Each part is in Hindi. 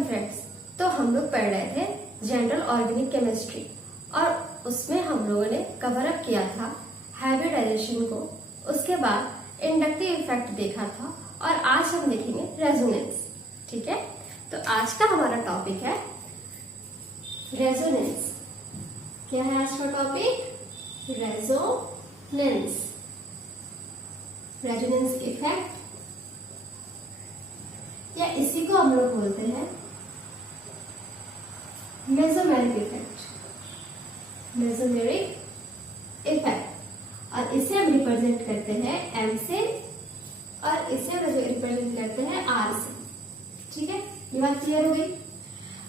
Welcome friends. तो हम लोग पढ़ रहे थे जनरल ऑर्गेनिक केमिस्ट्री और उसमें हम लोगों ने कवर अप किया था हाइब्रिडाइजेशन को, उसके बाद इंडक्टिव इफेक्ट देखा था और आज हम देखेंगे रेजोनेंस। ठीक है, तो आज का हमारा टॉपिक है रेजोनेंस। क्या है आज का टॉपिक? रेजोनेंस। रेजोनेंस इफेक्ट या इसी को हम लोग बोलते हैं मेसोमेरिक इफेक्ट। मेसोमेरिक इफेक्ट, और इसे हम रिप्रेजेंट करते हैं एम से और इसे हम रिप्रेजेंट करते हैं आर से। ठीक है, ये बात क्लियर हो गई।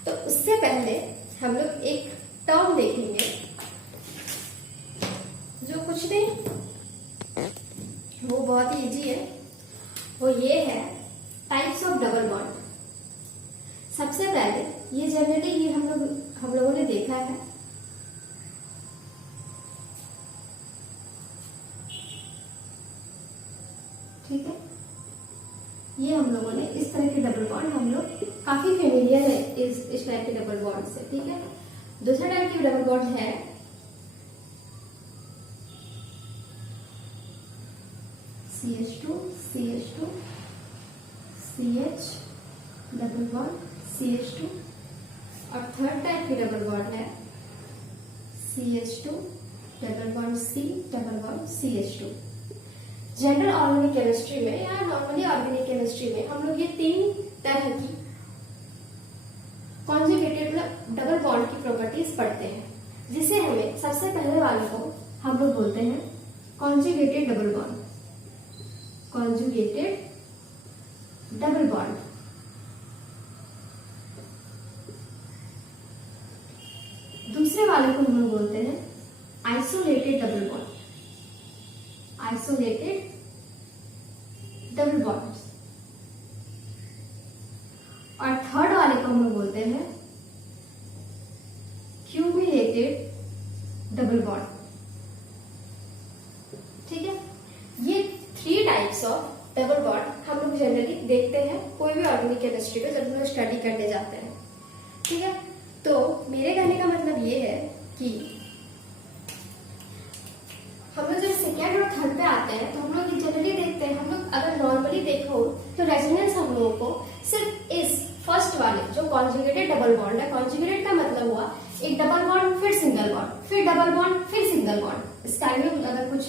तो उससे पहले हम लोग एक टर्म देखेंगे जो कुछ नहीं, वो बहुत ही इजी है। वो ये है टाइप्स ऑफ डबल बॉन्ड। सबसे पहले ये जनरली ये हम लोगों ने देखा है ठीक है, ये हम लोगों ने इस तरह के डबल बॉन्ड हम लोग काफी फेमिलियर है इस टाइप के डबल बॉन्ड से। ठीक है, दूसरा टाइप की डबल बॉन्ड है CH2 CH2 CH double bond CH2, और थर्ड टाइप की डबल बॉन्ड है CH2 double bond C double bond CH2। General organic chemistry में या नॉर्मली ऑर्गेनिक केमिस्ट्री में हम लोग ये तीन तरह की कॉन्जुगेटेड मतलब डबल बॉन्ड की प्रॉपर्टीज पढ़ते हैं, जिसे हमें सबसे पहले वाले को हम लोग बोलते हैं conjugated double bond. Conjugated double bond. दूसरे वाले को हम लोग बोलते हैं isolated double bond. Isolated double bond. और थर्ड वाले को हम लोग बोलते हैं क्यूमुलेटेड डबल बॉन्ड। ठीक है, ये three types of double bond हम लोग जनरली देखते हैं कोई भी ऑर्गेनिक केमिस्ट्री को जब हम लोग स्टडी करने जाते हैं। ठीक है, तो मेरे कहने का मतलब ये है कि हम लोग जब सेकेंड और थर्ड पे आते हैं तो हम लोग जनरली देखते हैं, हम लोग अगर नॉर्मली देखो तो रेजोनेंस हम लोगों को सिर्फ इस फर्स्ट वाले जो कॉन्जुगेटेड डबल बॉन्ड है, कॉन्जुगेटेड का मतलब हुआ एक डबल बॉन्ड फिर सिंगल बॉन्ड फिर डबल बॉन्ड फिर सिंगल बॉन्ड, इस टाइप में अगर कुछ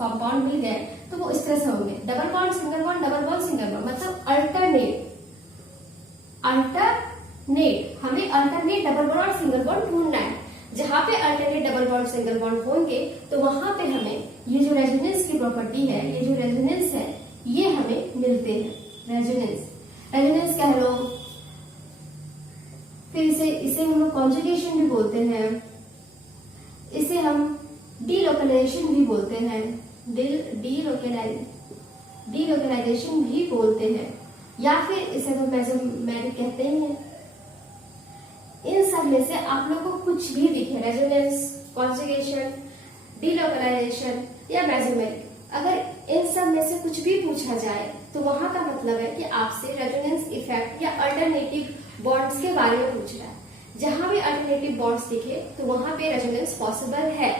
कंपाउंड मिल गए तो वो इस तरह से होंगे double bond single bond double bond single bond, मतलब अल्टरनेट। हमें अल्टरनेट डबल बॉन्ड और सिंगल बॉन्ड ढूंढना है। जहां पे alternate double bond single bond होंगे तो वहां पे हमें ये जो रेजोनेंस की प्रॉपर्टी है, ये जो रेजोनेंस है, ये हमें मिलते हैं। रेजोनेंस कह लो, फिर इसे हम लोग कॉन्जुगेशन भी बोलते हैं, इसे हम डीलोकलाइजेशन भी बोलते हैं, डीलोकलाइजेशन भी बोलते हैं, या फिर इसे हम मेसोमेरिक कहते हैं। इन सब में से आप लोग को कुछ भी दिखे, रेजोनेंस, कॉन्जुगेशन, डीलोकलाइजेशन या मेसोमेरिक, अगर इन सब में से कुछ भी पूछा जाए तो वहां का मतलब है कि आपसे रेजोनेंस इफेक्ट या अल्टरनेटिव बॉन्ड्स के बारे में पूछ रहा है। जहां भी अल्टरनेटिव बॉन्ड्स दिखे तो वहां पे रेजोनेंस पॉसिबल है।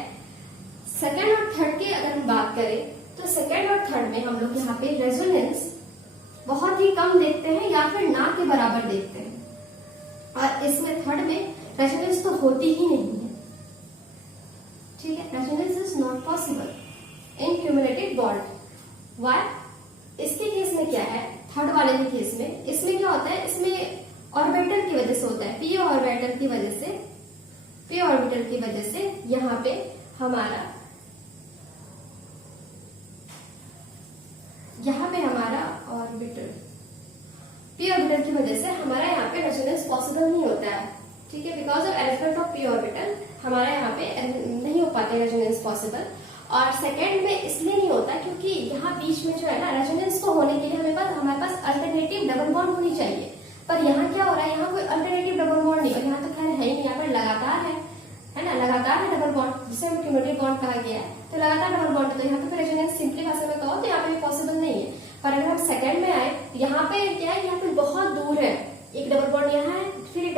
सेकेंड और थर्ड की अगर हम बात करें तो सेकेंड और थर्ड में हम लोग यहाँ पे रेजोनेंस बहुत ही कम देखते हैं या फिर ना के बराबर देखते हैं, और इसमें थर्ड में रेजोनेंस तो होती ही नहीं है। ठीक है, resonance is not possible in cumulated bond. Why? इसके केस में क्या है, थर्ड वाले के केस में इसमें क्या होता है, इसमें ऑर्बिटल की वजह से होता है, पी ऑर्बिटल की वजह से यहाँ पे हमारा ऑर्बिटल, पी ऑर्बिटल की वजह से हमारा यहाँ पे रेजोनेंस पॉसिबल नहीं होता है। ठीक है, because of arrangement of P orbital हमारा यहाँ पे नहीं हो पाता रेजोनेंस पॉसिबल। और सेकेंड में इसलिए नहीं होता क्योंकि यहाँ बीच में जो है ना, रेजोनेंस को होने के लिए हमारे पास अल्टरनेटिव डबल बॉन्ड होनी चाहिए, पर यहाँ क्या हो रहा है, यहाँ कोई अल्टरनेटिव डबल बॉन्ड नहीं, और यहाँ तो खैर है ही नहीं, यहाँ पर लगातार है ना, लगातार है डबल बॉन्ड, जिसे हम क्यूमुलेटिव बॉन्ड कहा गया है। तो लगातार डबल बॉन्ड है, तो यहाँ पे रेजोनेंस सिंपली भाषा में कहो तो यहाँ पे पॉसिबल नहीं है। पर अगर हम सेकंड में आए, यहाँ पे क्या है, यहाँ पे बहुत दूर है, एक डबल बॉन्ड यहाँ है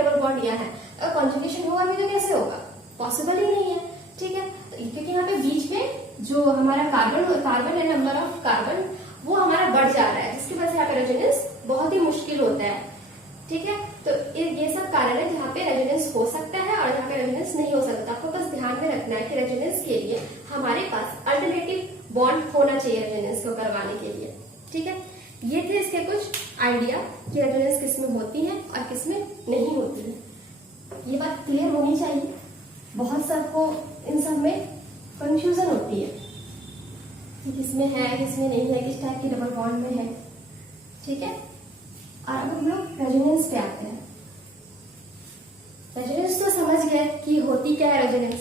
डबल बॉन्ड यहाँ है, अगर कॉन्जुगेशन होगा भी तो कैसे होगा, पॉसिबल ही नहीं है, ठीक है। तो क्योंकि यहाँ पे बीच में जो हमारा कार्बन है, नंबर ऑफ कार्बन वो हमारा बढ़ जा रहा है, जिसकी वजह से यहाँ पे रेजोनेंस बहुत ही मुश्किल होता है, ठीक है। तो ये सब कारण है जहाँ पे रेजोनेंस हो सकता है और जहाँ पे रेजोनेंस नहीं हो सकता। आपको बस ध्यान में रखना है कि रेजोनेंस के लिए हमारे पास अल्टरनेटिव बॉन्ड होना चाहिए रेजोनेंस को करवाने के लिए, ठीक है। ये थे इसके कुछ आइडिया कि रेजोनेंस किस में होती है और किस में नहीं होती है। ये बात क्लियर होनी चाहिए, बहुत सबको इन सब में कंफ्यूजन होती है कि किसमें है किसमें नहीं है, किस टाइप की डबल बॉन्ड में है, ठीक है। और अब हम लोग रेजोनेंस पे आते हैं। रेजोनेंस तो समझ गए कि होती क्या है रेजोनेंस।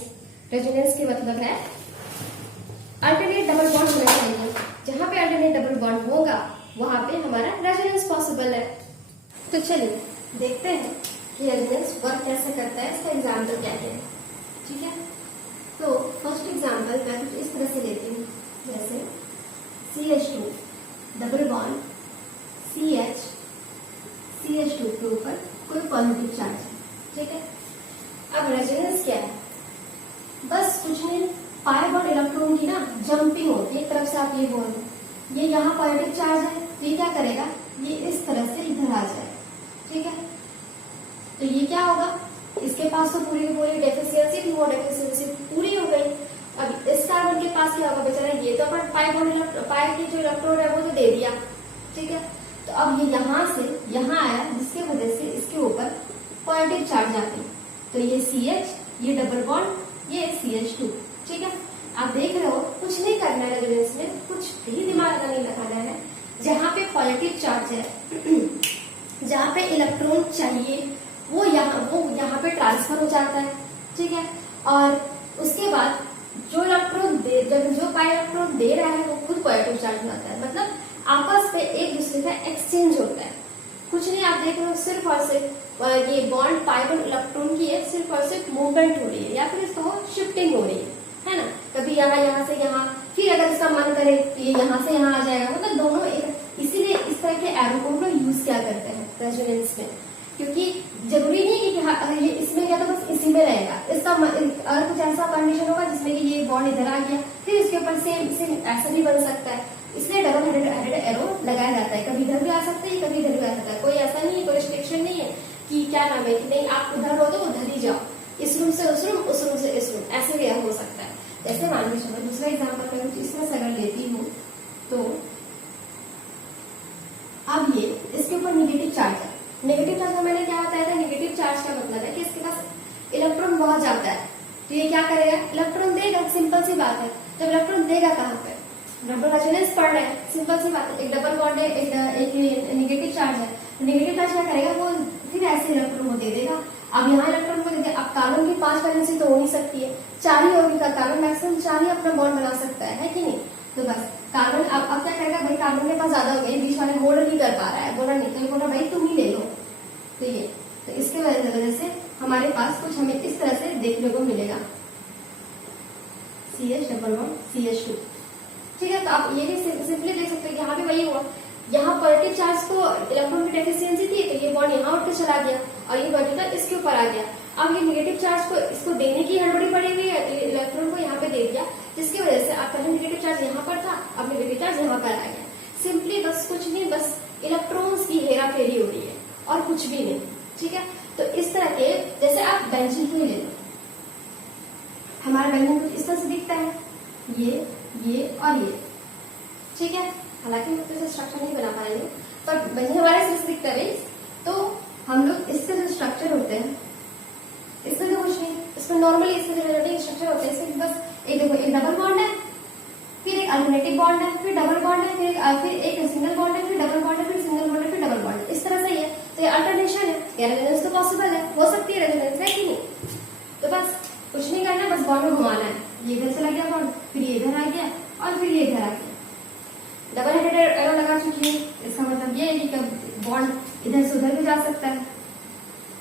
रेजोनेंस के मतलब है अल्टरनेट डबल बॉन्ड होना चाहिए, जहां पे अल्टरनेट डबल बॉन्ड होगा वहां पे हमारा रेजोनेंस पॉसिबल है। तो चलिए देखते हैं कि रेजोनेंस वर्क कैसे करता है, इसका एग्जाम्पल क्या है, ठीक है। तो फर्स्ट एग्जाम्पल मैं कुछ इस तरह से लेती हूँ, जैसे CH2 डबल बॉन्ड CH2 के ऊपर कोई पॉजिटिव चार्ज है, ठीक है। अब रेजोनेंस क्या है, बस कुछ नहीं, पाई बॉन्ड इलेक्ट्रॉन की ना जंपिंग होती है एक तरफ से, आप ये बोल ये यहाँ पॉजिटिव चार्ज है, ये क्या करेगा, ये इस तरह से इधर आ जाए, ठीक है। तो ये क्या होगा, इसके पास तो पूरी की पूरी डेफिशिएंसी थी, वो डेफिशिएंसी पूरी हो गई। अब इस कार्बन के पास क्या होगा बेचारा, ये तो अपन पाई की जो इलेक्ट्रॉन है वो तो दे दिया, ठीक है। तो अब ये यहाँ से यहाँ आया, जिसकी वजह से इसके ऊपर पॉजिटिव चार्ज आ गई, तो ये CH, ये डबल बॉन्ड, ये CH2, ठीक है। आप देख रहे हो कुछ नहीं करना है रेजोनेंस में, कुछ भी दिमाग नहीं लगाना है। जहाँ पे पॉजिटिव चार्ज है जहाँ पे इलेक्ट्रॉन चाहिए वो यहाँ पे ट्रांसफर हो जाता है, ठीक है। और उसके बाद जो पाई इलेक्ट्रॉन दे रहा है वो खुद पॉजिटिव चार्ज में आता है, मतलब आपस में एक दूसरे का एक्सचेंज होता है। कुछ नहीं, आप देख रहे हो सिर्फ और सिर्फ ये बॉन्ड पाई बॉन्ड इलेक्ट्रॉन की है, सिर्फ और सिर्फ मूवमेंट हो रही है, या फिर इसको शिफ्टिंग हो रही है ना। कभी यहाँ से यहाँ, फिर अगर इसका मन करे तो ये यहाँ से यहाँ आ जाएगा, मतलब दोनों एक। इसीलिए इस तरह के एरो को हम लोग यूज क्या करते हैं रेजोनेंस में, क्योंकि जरूरी नहीं है कि अगर ये इसमें गया तो बस इसी में रहेगा, इसका अगर कुछ ऐसा कंडीशन होगा जिसमें कि ये बॉन्ड इधर आ गया, फिर इसके ऊपर सेम ऐसा भी बन सकता है। इसलिए डबल हेडेड एरो लगाया जाता है, कभी इधर भी आ सकता है, कभी इधर भी आ सकता है। कोई ऐसा नहीं है, कोई रिस्ट्रिक्शन नहीं है कि क्या नाम है कि नहीं आप उधर हो तो उधर ही जाओ, इस रूम से उस रूम, उस रूम से इस रूम, ऐसे भी हो सकता है। जैसे मान लीजिए चलो दूसरा एग्जाम्पल मैं कुछ इस तरह से अगर लेती हूँ, तो अब ये इसके ऊपर निगेटिव चार्ज है। नेगेटिव चार्ज का मैंने क्या बताया था, नेगेटिव चार्ज का मतलब है कि इसके पास इलेक्ट्रॉन बहुत जाता है, तो ये क्या करेगा, इलेक्ट्रॉन देगा, सिंपल सी बात है। जब इलेक्ट्रॉन देगा कहाँ पे, डबल रेजोनेंस पढ़ रहे हैं, सिंपल सी बात है, एक डबल बॉन्ड है, एक नेगेटिव चार्ज है, नेगेटिव चार्ज क्या करेगा, वो फिर ऐसे इलेक्ट्रॉन को दे देगा। अब यहाँ इलेक्ट्रॉन को देते, अब कार्बन की 5 वैलेंसी तो हो नहीं सकती है, 4 ही होगी, कार्बन मैक्सिमम 4 ही अपना बॉन्ड बना सकता है कि नहीं। तो बस कार्बन अब क्या करेगा, भाई कार्बन के पास ज्यादा हो गया, बीच वाले होल्ड नहीं कर पा रहा है, बोला नहीं, तो ये बोला भाई तुम ही ले लो। तो ये तो इसके वजह से हमारे पास कुछ हमें इस तरह से देखने को मिलेगा, CH डबल बॉन्ड CH2, ठीक है। तो आप ये भी सिंपली देख सकते हैं कि यहाँ पे वही हुआ, यहाँ पॉजिटिव चार्ज को इलेक्ट्रॉन की डेफिशिएंसी थी, तो ये बॉन्ड यहाँ उठ के चला गया और ये वर्टिकल इसके ऊपर आ गया। अब ये नेगेटिव चार्ज को इसको देने की हड़बड़ी पड़ी हुई है, तो इलेक्ट्रॉन को यहाँ पे दे दिया, जिसकी वजह से आपका नेगेटिव चार्ज यहाँ पर था, अब नेगेटिव चार्ज यहाँ पर आ गया। सिंपली बस कुछ नहीं, बस इलेक्ट्रॉन्स की हेरा फेरी हो रही है और कुछ भी नहीं, ठीक है। तो इस तरह के, जैसे आप बेंजीन को ही ले लो, हमारा बेंजीन कुछ इस तरह से दिखता है, ये और ये, ठीक है। हालांकि हम इसे स्ट्रक्चर नहीं बना पाएंगे, पर बेंजीन हमारे इस तरह से दिखता है। तो हम लोग इसके जो स्ट्रक्चर होते हैं, इसमें तो कुछ नहीं, इसमें नॉर्मली इसके जो स्ट्रक्चर होते हैं, इसमें बस एक देखो, एक डबल बॉन्ड है, फिर एक अल्टरनेटिव बॉन्ड है, फिर डबल बॉन्ड है, फिर एक सिंगल बॉन्ड है, फिर डबल बॉन्ड है, फिर सिंगल बॉन्ड है, फिर डबल बॉन्ड है, इस तरह से ही है। तो ये अल्टरनेशन है, क्या रेजोनेंस तो पॉसिबल है, हो सकती है रेजोनेंस, है कि नहीं। तो बस कुछ नहीं करना, बस बॉन्ड में घुमाना है, ये इधर चला गया बॉन्ड, फिर ये इधर आ गया और फिर ये इधर आ गया। डबल हेडेड एरो लगा चुकी है, इसका मतलब ये है कि बॉन्ड इधर से उधर भी जा सकता है,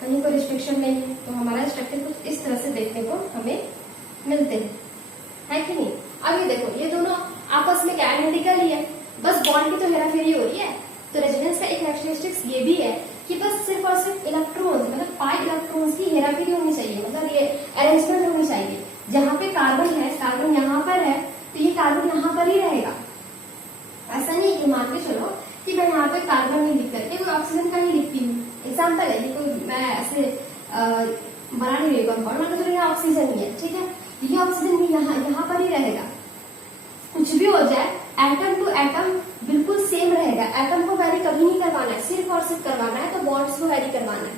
कहीं कोई रिस्ट्रिक्शन नहीं है। तो हमारा स्ट्रक्चर कुछ इस तरह से देखने को हमें मिलते हैं, है कि नहीं। अब ये देखो, ये दोनों आपस में क्या आइडेंटिकल ही है, बस बॉन्ड की तो हेराफेरी हो रही है। तो रेजोनेंस का एक कैरेक्टरिस्टिक्स ये भी है कि बस सिर्फ और सिर्फ इलेक्ट्रॉन, मतलब पाई ऑक्सीजन की हेराफेरी होनी चाहिए, मतलब ये अरेंजमेंट होनी चाहिए। जहाँ पे कार्बन है, कार्बन यहाँ पर है तो ये कार्बन यहाँ पर ही रहेगा। ऐसा नहीं कि मान के चलो कि मैं यहाँ पे कार्बन नहीं लिख करके कोई ऑक्सीजन का ही लिखती हूँ। एग्जाम्पल है कि कोई मैं ऐसे बना नहीं रही कंपाउंड, मतलब तो यहाँ ऑक्सीजन ही है, ठीक है, ये ऑक्सीजन भी यहाँ पर ही रहेगा। कुछ भी हो जाए एटम टू एटम बिल्कुल सेम रहेगा। एटम को वैरी कभी नहीं करवाना है, सिर्फ और सिर्फ करवाना है तो बॉन्ड्स को वैरी करवाना है।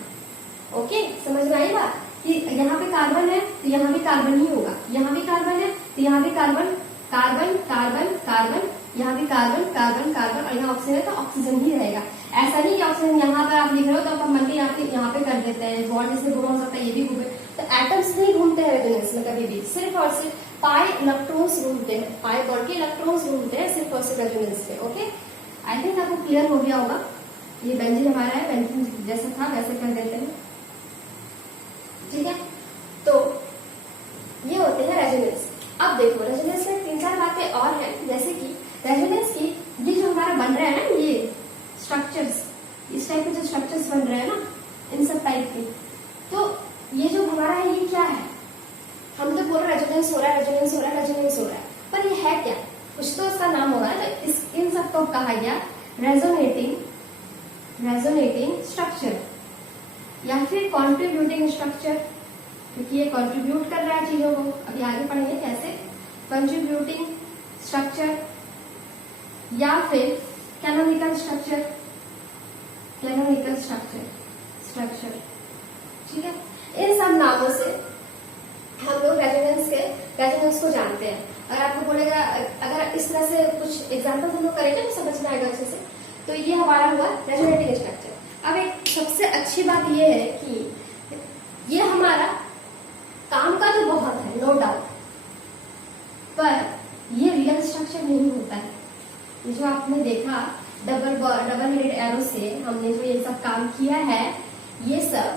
ओके, समझ में आई बात कि यहाँ पे कार्बन है तो यहाँ भी कार्बन ही होगा, यहाँ भी कार्बन है तो यहाँ भी कार्बन, कार्बन कार्बन कार्बन, यहाँ भी कार्बन कार्बन कार्बन, और यहाँ ऑक्सीजन है तो ऑक्सीजन ही रहेगा। ऐसा नहीं कि ऑक्सीजन यहाँ पर आप लिख रहे हो तो आप मन के यहाँ पे कर देते हैं, बॉन्ड इसमें घूमा हो सकता है, ये भी घूमे, तो एटम्स नहीं घूमते हैं रेजोनेंस में कभी भी, सिर्फ और सिर्फ पाई इलेक्ट्रॉन्स घूमते हैं, पाई बॉन्ड के इलेक्ट्रॉन्स घूमते हैं सिर्फ और सिर्फ रेजोनेंस में। ओके, आई थिंक आपको क्लियर हो गया होगा। ये बेंजीन हमारा है, बेंजीन जैसा था वैसे कर देते हैं, ठीक है। तो ये होते हैं रेजोनेंस। अब देखो रेजोनेंस में 3-4 बातें और हैं, जैसे कि रेजोनेंस की ये जो हमारा बन रहा है ना, ये स्ट्रक्चर्स, इस टाइप के जो स्ट्रक्चर्स बन रहे हैं ना, इन सब टाइप के, तो ये जो हमारा है ये क्या है? हम तो बोल रहे रेजोनेंस हो रहा है, रेजोनेंस हो रहा है, रेजोनेंस हो रहा है, पर ये है क्या? कुछ तो इसका नाम हो रहा है। तो इन सब को कहा गया रेजोनेटिंग स्ट्रक्चर या फिर कॉन्ट्रीब्यूटिंग स्ट्रक्चर, क्योंकि ये कॉन्ट्रीब्यूट कर रहा है चीजों को। अभी आगे पढ़ेंगे कैसे। कंट्रीब्यूटिंग स्ट्रक्चर या फिर कैनोनिकल स्ट्रक्चर, कैनोनिकल स्ट्रक्चर, ठीक है। इन सब नामों से हम लोग रेजोनेंस को जानते हैं। अगर आपको बोलेगा, अगर इस तरह से कुछ एग्जांपल हम लोग करेंगे तो समझ में आएगा अच्छे से। तो ये हमारा हुआ रेजोनेटिंग स्ट्रक्चर। अब एक सबसे अच्छी बात ये है कि ये हमारा काम का तो बहुत है, नो डाउट, पर ये रियल स्ट्रक्चर नहीं होता है। ये जो आपने देखा डबल हेडेड एरो से हमने जो ये सब काम किया है, ये सब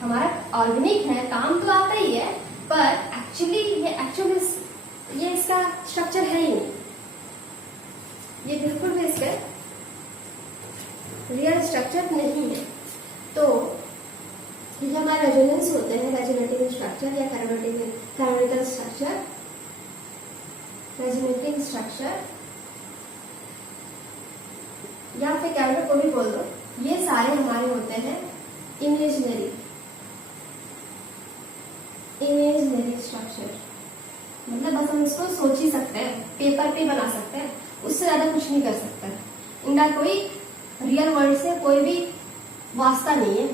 हमारा ऑर्गेनिक है, काम तो आता ही है, पर एक्चुअली ये इसका स्ट्रक्चर है ही नहीं, ये बिल्कुल भी इसका रियल स्ट्रक्चर नहीं है। तो ये हमारे रेजोनेंस होते हैं, रेजोनेटिंग स्ट्रक्चर या कैनोनिकल स्ट्रक्चर, रेजोनेटिंग स्ट्रक्चर या फिर कैनोनिकल को भी बोल दो। ये सारे हमारे होते हैं इमेजिनरी स्ट्रक्चर, मतलब बस हम इसको सोच ही सकते हैं, पेपर पे बना सकते हैं, उससे ज्यादा कुछ नहीं कर सकते। इनका कोई रियल वर्ल्ड से कोई भी वास्ता नहीं है।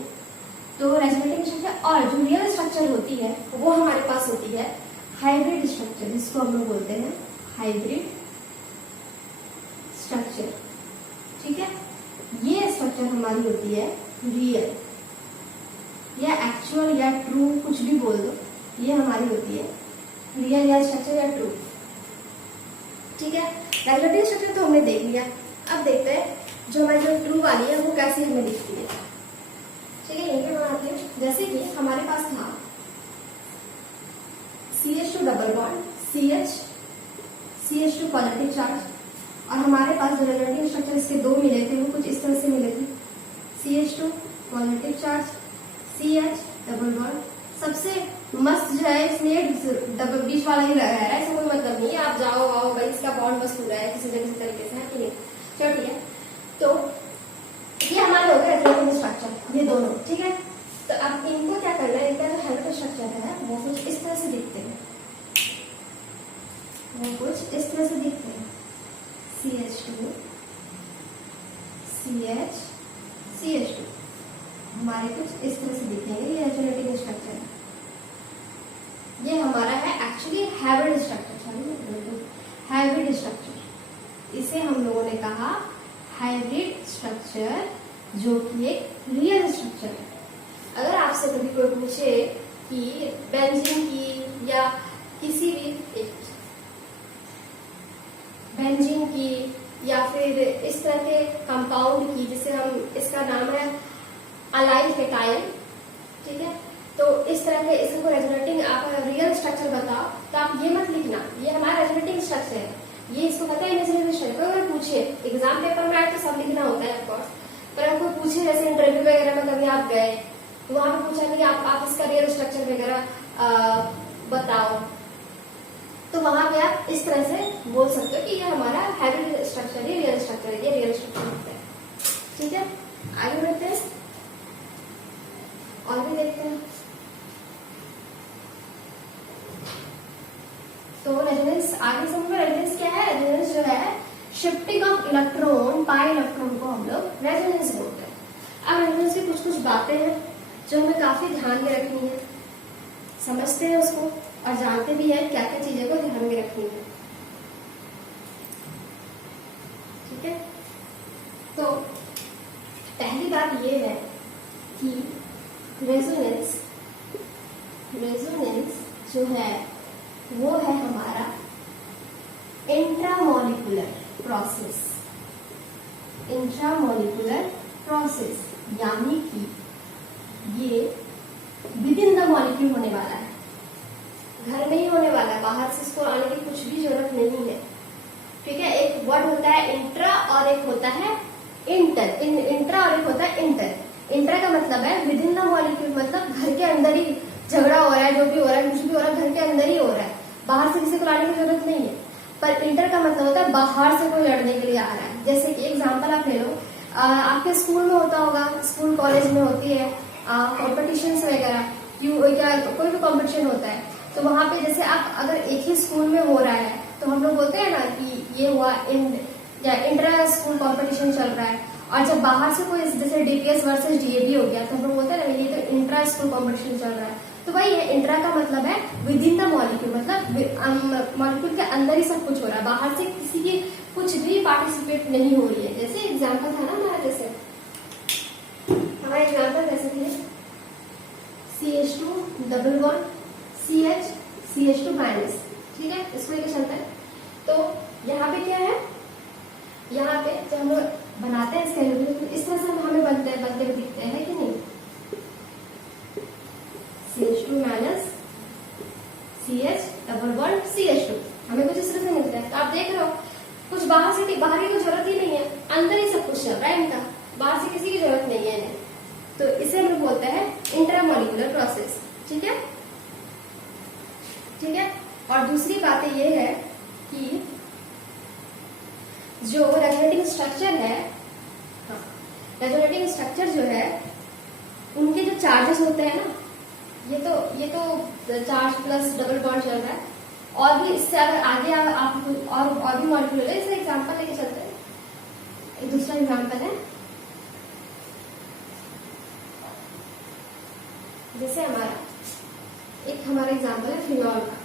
तो रेजोनेटिंग स्ट्रक्चर और जो रियल स्ट्रक्चर होती है वो हमारे पास होती है हाइब्रिड स्ट्रक्चर, जिसको हम लोग बोलते हैं हाइब्रिड स्ट्रक्चर, ठीक है। ये स्ट्रक्चर हमारी होती है रियल या एक्चुअल या ट्रू, कुछ भी बोल दो, ये हमारी होती है रियल या स्ट्रक्चर या ट्रू, ठीक है। रेजोनेटिंग स्ट्रक्चर तो हमने देख लिया। अब देखते हैं जो हमारी जो ट्रू वाली है वो कैसे हमें दिखती है, ठीक है। यहीं पे बनाते हैं, जैसे कि हमारे पास था CH2 double bond, CH2 positive charge, और हमारे पास जो रेजोनेटिंग स्ट्रक्चर इसके दो मिले थे वो कुछ इस तरह से मिले थे, CH2 positive charge, CH double bond. सबसे मस्त जो है इसलिए डबल बीच वाला ही लगा है, ऐसा कोई मतलब नहीं है आप जाओ आओ भाई इसका बॉन्ड बस पूरा है किसी न किसी तरीके से, है कि नहीं। चलो ठीक है, तो ये हमारे हो गए रेजोनेटिंग स्ट्रक्चर, ये दोनों, ठीक है। तो अब इनको क्या करना है, इनका जो हाइब्रिड स्ट्रक्चर है वो कुछ इस तरह से दिखते हैं, वो कुछ इस तरह से दिखते हैं, CH2 CH2 हमारे कुछ इस तरह से दिखेंगे, ये रेजोनेटिंग स्ट्रक्चर है। ये हमारा है actually hybrid structure, hybrid structure, इसे हम लोगों ने कहा हाइब्रिड स्ट्रक्चर, जो कि एक रियल स्ट्रक्चर है। अगर आपसे कभी कोई पूछे कि बेंजीन की या किसी भी बेंजीन की या फिर इस तरह के कंपाउंड की, जिसे हम, इसका नाम है अलाइल केटायन, ठीक है, तो इस तरह के इसको रेजोनेटिंग आप रियल स्ट्रक्चर बताओ तो आप ये मत लिखना ये हमारा रेजोनेटिंग स्ट्रक्चर है, ये इसको कहते हैं इमेजिनरी स्ट्रक्चर। अगर पूछे एग्जाम पेपर में आए तो सब लिखना होता है ऑफकोर्स, पर अगर कोई पूछे जैसे इंटरव्यू वगैरह में कभी आप गए, तो वहां पे पूछा कि आप इसका रियल स्ट्रक्चर वगैरह बताओ, तो वहां पे आप इस तरह से बोल सकते हो कि ये हमारा हैवी स्ट्रक्चर है, रियल स्ट्रक्चर है, ये रियल स्ट्रक्चर होता है। ठीक है, आगे बढ़ते हैं और भी देखते हैं। तो रेजोनेंस आगे समझो। रेजोनेंस क्या है? रेजोनेंस जो है shifting of electron by electron को हम लोग रेजोनेंस बोलते हैं। अब रेजोनेंस की कुछ कुछ बातें हैं जो हमें काफी ध्यान में रखनी है, समझते हैं उसको और जानते भी हैं क्या क्या चीजें को ध्यान में रखनी है। ठीक है, तो पहली बात ये है कि रेजोनेंस जो है वो है हमारा इंट्रामोलिकुलर प्रोसेस। इंट्रामोलिकुलर प्रोसेस यानी कि ये विद इन द मॉलिक्यूल होने वाला है, घर में ही होने वाला है, बाहर से इसको आने की कुछ भी जरूरत नहीं है। ठीक है, एक वर्ड होता है इंट्रा और एक होता है इंटर। इंट्रा और एक होता है इंटर। इंट्रा का मतलब है विद इन द मॉलिक्यूल, मतलब घर के अंदर ही झगड़ा हो रहा है, जो भी हो रहा है, कुछ भी हो रहा है, घर के अंदर ही हो रहा है, बाहर से किसी को लाने की जरूरत नहीं है। पर इंटर का मतलब होता है बाहर से कोई लड़ने के लिए आ रहा है। जैसे कि एग्जाम्पल आप ले लो, आपके स्कूल में होता होगा, स्कूल कॉलेज में होती है कॉम्पिटिशन वगैरह, क्या कोई भी कॉम्पिटिशन होता है, तो वहां पे जैसे आप अगर एक ही स्कूल में हो रहा है तो हम लोग बोलते हैं ना कि ये हुआ इंटर स्कूल कॉम्पिटिशन चल रहा है। और जब बाहर से कोई जैसे डीपीएस वर्सेस डीएवी हो गया तो हम लोग बोलते हैं ना ये तो इंट्रा स्कूल कॉम्पिटिशन चल रहा है। तो भाई ये इंट्रा का मतलब है विद इन द मॉलिक्यूल, मतलब मॉलिक्यूल के अंदर ही सब कुछ हो रहा है, बाहर से किसी की कुछ भी पार्टिसिपेट नहीं हो रही है। जैसे एग्जाम्पल था ना हमारा, जैसे हमारा एग्जाम्पल जैसे थे CH2 double bond CH CH2 minus. ठीक है, इसको लेके चलता है। तो यहाँ पे क्या है, यहाँ पे जब हम लोग बनाते हैं इसके तो इस तरह से हमें बनते हुए दिखते हैं कि नहीं, CH2 minus CH double bond CH2 हमें कुछ इस तरह से मिलता है। तो आप देख रहे हो कुछ बाहर की तो जरूरत ही नहीं है, अंदर ही सब कुछ चल रहा है इनका, बाहर से किसी की जरूरत नहीं है इन्हें। तो इसे हम लोग बोलते हैं इंट्रामोलिकुलर प्रोसेस। ठीक है, ठीक है। और दूसरी बात ये है कि जो रेजोनेटिंग स्ट्रक्चर है, रेजोनेटिंग स्ट्रक्चर जो है उनके जो चार्जेस होते हैं ना, ये तो चार्ज प्लस डबल बॉन्ड चल रहा है, और भी इससे अगर आगे आप और भी मॉलिक्यूल है, इसका एग्जांपल लेके चलते हैं। एक दूसरा एग्जांपल है, जैसे हमारा एग्जांपल है फिनॉल का।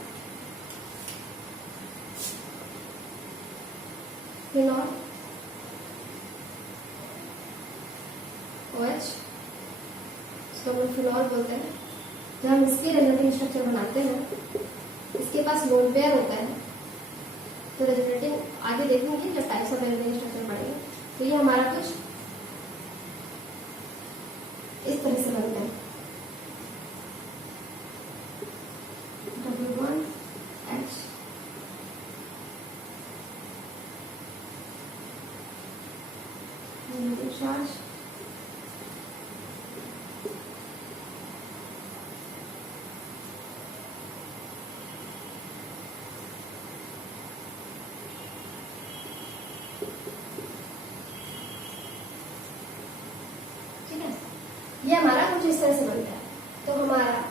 फिनॉल OH, इसको हम फिनॉल बोलते हैं। जब हम इसकी रेजोनेटिंग स्ट्रक्चर बनाते हैं, इसके पास लोन पेयर होता है, तो रेजोनेटिंग आगे देखेंगे जब टाइप्स ऑफ रेजोनेटिंग स्ट्रक्चर पढ़ेंगे। तो ये हमारा कुछ इस तरह से बनता है, डबल बॉन्ड H चार्ज, ये हमारा कुछ इस तरह से बनता है। तो हमारा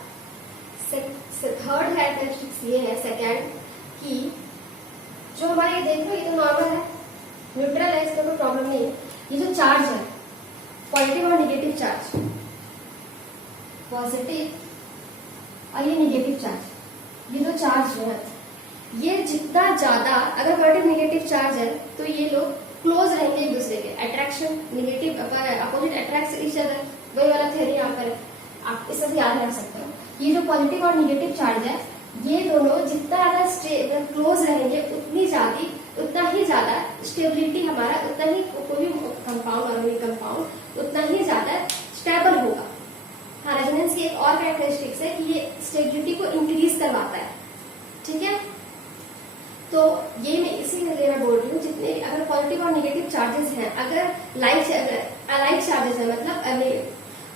थर्ड कैरेक्टरिस्टिक्स ये है, सेकेंड, कि जो हमारे देख लो ये तो नॉर्मल है, न्यूट्रल है, इसमें कोई प्रॉब्लम नहीं है। ये जो चार्ज है, पॉजिटिव और निगेटिव चार्ज, पॉजिटिव और ये निगेटिव चार्ज, ये जो चार्ज है, ये जितना ज्यादा अगर पॉजिटिव निगेटिव चार्ज है तो ये लोग क्लोज रहेंगे एक दूसरे के, attraction negative opposite attract each other, वही वाला थ्योरी यहाँ पर आप इस तरह से याद रख सकते हो। ये जो पॉजिटिव और निगेटिव चार्ज है, ये दोनों जितना ज्यादा क्लोज रहेंगे उतना ही ज्यादा स्टेबिलिटी हमारा, उतना ही कोई कंपाउंड ऑर्गेनिक कंपाउंड उतना ही ज्यादा स्टेबल होगा। हाँ, रेजोनेंस की एक और कैरेक्टरिस्टिक्स है कि ये स्टेबिलिटी को इंक्रीज करवाता है। ठीक है, तो ये मैं इसीलिए मैं बोल रही हूँ, जितने अगर पॉजिटिव और निगेटिव चार्जेस हैं, अगर अलाइक चार्जेस है, मतलब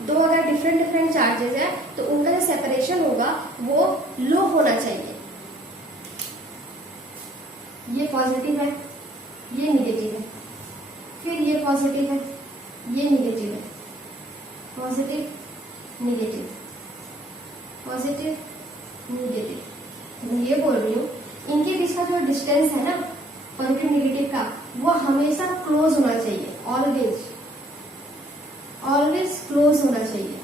दो अगर डिफरेंट डिफरेंट चार्जेस है तो उनका जो सेपरेशन होगा वो लो होना चाहिए। ये पॉजिटिव है, ये निगेटिव है, फिर ये पॉजिटिव है, ये निगेटिव है, पॉजिटिव निगेटिव, पॉजिटिव निगेटिव। मैं ये बोल रही हूँ इनके बीच का जो डिस्टेंस है ना पॉजिटिव निगेटिव का, वो हमेशा क्लोज होना चाहिए, ऑलवेज ऑलवेज क्लोज होना चाहिए,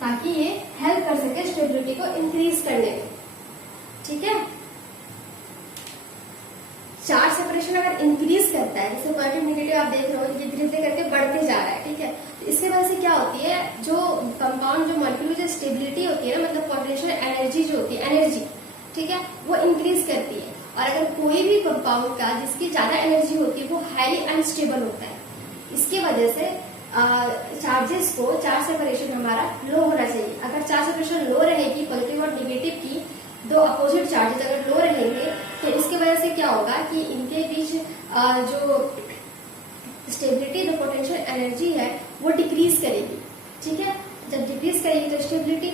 ताकि ये हेल्प कर सके स्टेबिलिटी को इंक्रीज करने में। ठीक है, चार्ज सेपरेशन अगर इंक्रीज करता है, जैसे पॉजिटिव निगेटिव आप देख रहे हो ये धीरे धीरे करके बढ़ते जा रहा है, ठीक है, तो इसके वजह से क्या होती है, जो कंपाउंड जो मॉलिक्यूल जो स्टेबिलिटी होती है ना, मतलब पोटेंशियल एनर्जी जो होती है, एनर्जी, ठीक है, वो इंक्रीज करती है। और अगर कोई भी कंपाउंड का जिसकी ज्यादा एनर्जी होती है वो हाईली अनस्टेबल होता है। इसकी वजह से चार्जेस को, चार्ज सेपरेशन हमारा लो होना चाहिए। अगर चार्ज सेपरेशन लो रहेगी, पॉजिटिव और निगेटिव की दो अपोजिट चार्जेस अगर लो रहेंगे तो उसकी वजह से क्या होगा कि इनके बीच जो स्टेबिलिटी, जो पोटेंशियल एनर्जी है वो डिक्रीज करेगी। ठीक है, जब डिक्रीज करेगी तो स्टेबिलिटी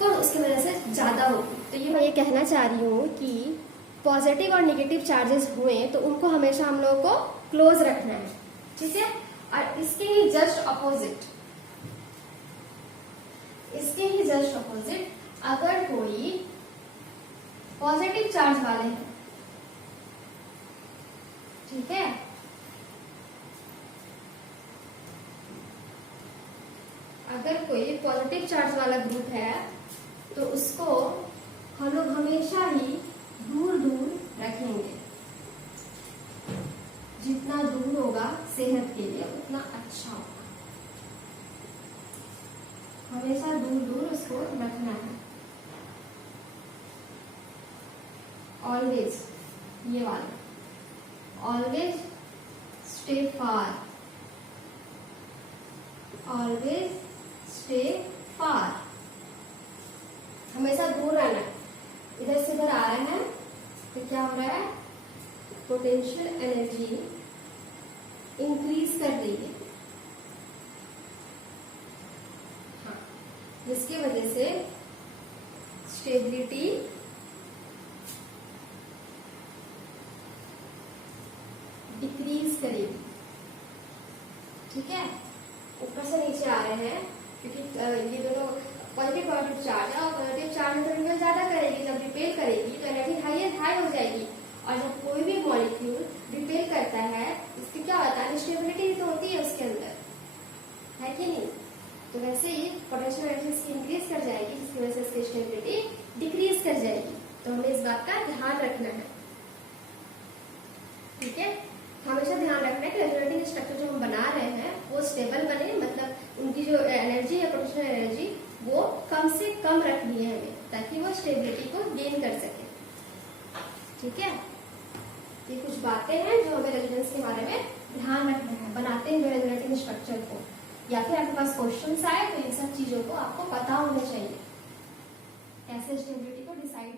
तो उसकी वजह से ज्यादा होगी। तो ये मैं ये कहना चाह रही हूँ कि पॉजिटिव और निगेटिव चार्जेस हुए तो उनको हमेशा हम लोगों को क्लोज रखना है। ठीक है, और इसके ही जस्ट अपोजिट, अगर कोई पॉजिटिव चार्ज वाले हैं, ठीक है, अगर कोई पॉजिटिव चार्ज वाला ग्रुप है तो उसको हम लोग हमेशा ही दूर दूर रखेंगे। जितना दूर होगा सेहत के लिए उतना अच्छा होगा, हमेशा दूर दूर उसको रखना है। ऑलवेज, ये वाला ऑलवेज स्टे फार, ऑलवेज स्टे फार, हमेशा दूर रहना है। इधर से इधर आ रहे हैं तो क्या हो रहा है, पोटेंशियल एनर्जी इंक्रीज कर रही है, हाँ, जिसकी वजह से स्टेबिलिटी डिक्रीज करेगी। ठीक है, ऊपर से नीचे आ रहे हैं क्योंकि ये दोनों पॉजिटिव चार्ज है और पॉजिटिव चार्ज में तो ज्यादा करेगी, जब रिपेल करेगी तो एनर्जी हाई हो जाएगी। और जब कोई भी मॉलिक्यूल रिपेल करता है इसकी क्या होता है, स्टेबिलिटी तो होती है उसके अंदर, है कि नहीं। तो वैसे ही पोटेंशियल एनर्जी इसकी इंक्रीज कर जाएगी, जिसकी वजह से इसकी स्टेबिलिटी डिक्रीज कर जाएगी। तो हमें इस बात का ध्यान रखना है। ठीक है, हमेशा ध्यान रखना है कि रेजोनेटिंग स्ट्रक्चर जो हम बना रहे हैं वो स्टेबल बने, मतलब उनकी जो एनर्जी है, पोटेंशियल एनर्जी, वो कम से कम रखनी है हमें, ताकि वो स्टेबिलिटी को गेन कर सके। ठीक है, ये कुछ बातें हैं जो हमें रेजोनेंस के बारे में ध्यान रखना है बनाते हैं रेजोनेटिंग स्ट्रक्चर को, या फिर आपके पास क्वेश्चन आए तो इन सब चीजों को आपको पता होना चाहिए, कैसे स्टेबिलिटी को डिसाइड